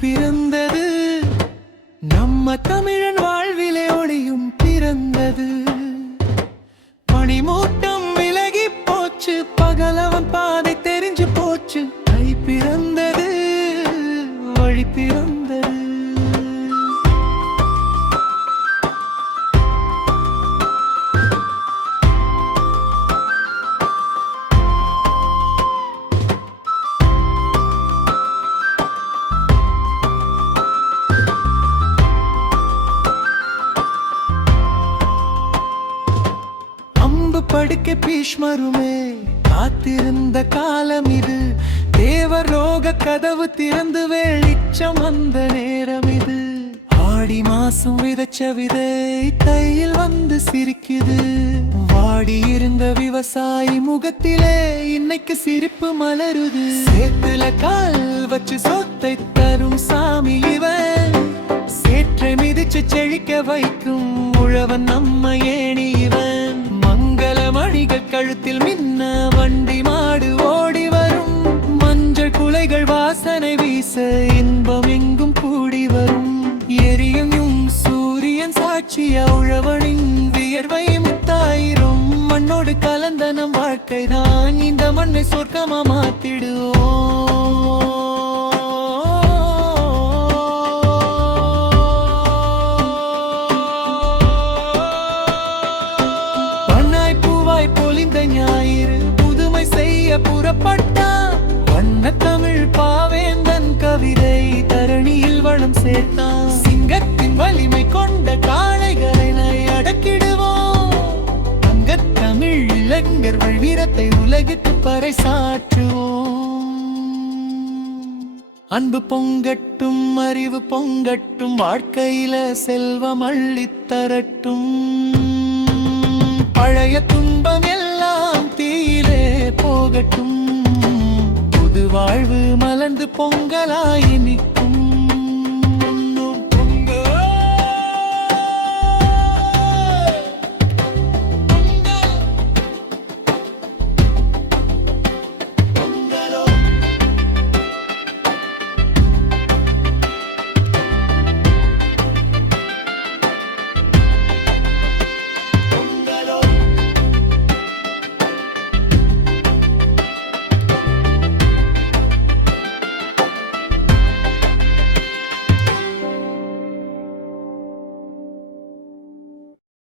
பிறந்தது. நம்ம தமிழன் வாழ்விலே ஒளியும் பிறந்தது. பனிமூட்டம் விலகி போச்சு. பகலவன் பாதை தெரிஞ்சு போச்சு. கை பிறந்தது வழி பிறந்தது. அம்பு படுக்க பீஷ்மருமே. காத்திருந்த காலம் இது. தேவர் லோக கதவு திறந்து வெளிச்சம் வந்த நேரம் இது. ஆடி மாசம் விதைச்ச விதை தையில் வந்து சிரிக்குது. வாடி இருந்த விவசாயி முகத்திலே இன்னைக்கு சிரிப்பு மலருது. சேத்துல கால் வச்சு சொத்தை தரும் சாமி இவன். சேற்றை மிதிச்சு செழிக்க வைக்கும் உழவன் நம்ம ஏணி. மஞ்சள் வாசனை வீச இன்பம் எங்கும் கூடி வரும். எரியும் சூரியன் சாட்சிய உழவனின் வியர்வை முத்தாயிரும். மண்ணோடு கலந்த நம் வாழ்க்கை தான் இந்த மண்ணை சொர்க்கமா மாத்திடுவோம். பண்ணாய் இளைஞர்கள் வீரத்தை உலகிற்கு பறைசாற்றுவோம். அன்பு பொங்கட்டும் அறிவு பொங்கட்டும் வாழ்க்கையில செல்வம் அள்ளித்தரட்டும் பழைய துன்பம் எல்லாம் தீயிலே போகட்டும். புது வாழ்வு மலர்ந்து பொங்கலாயினி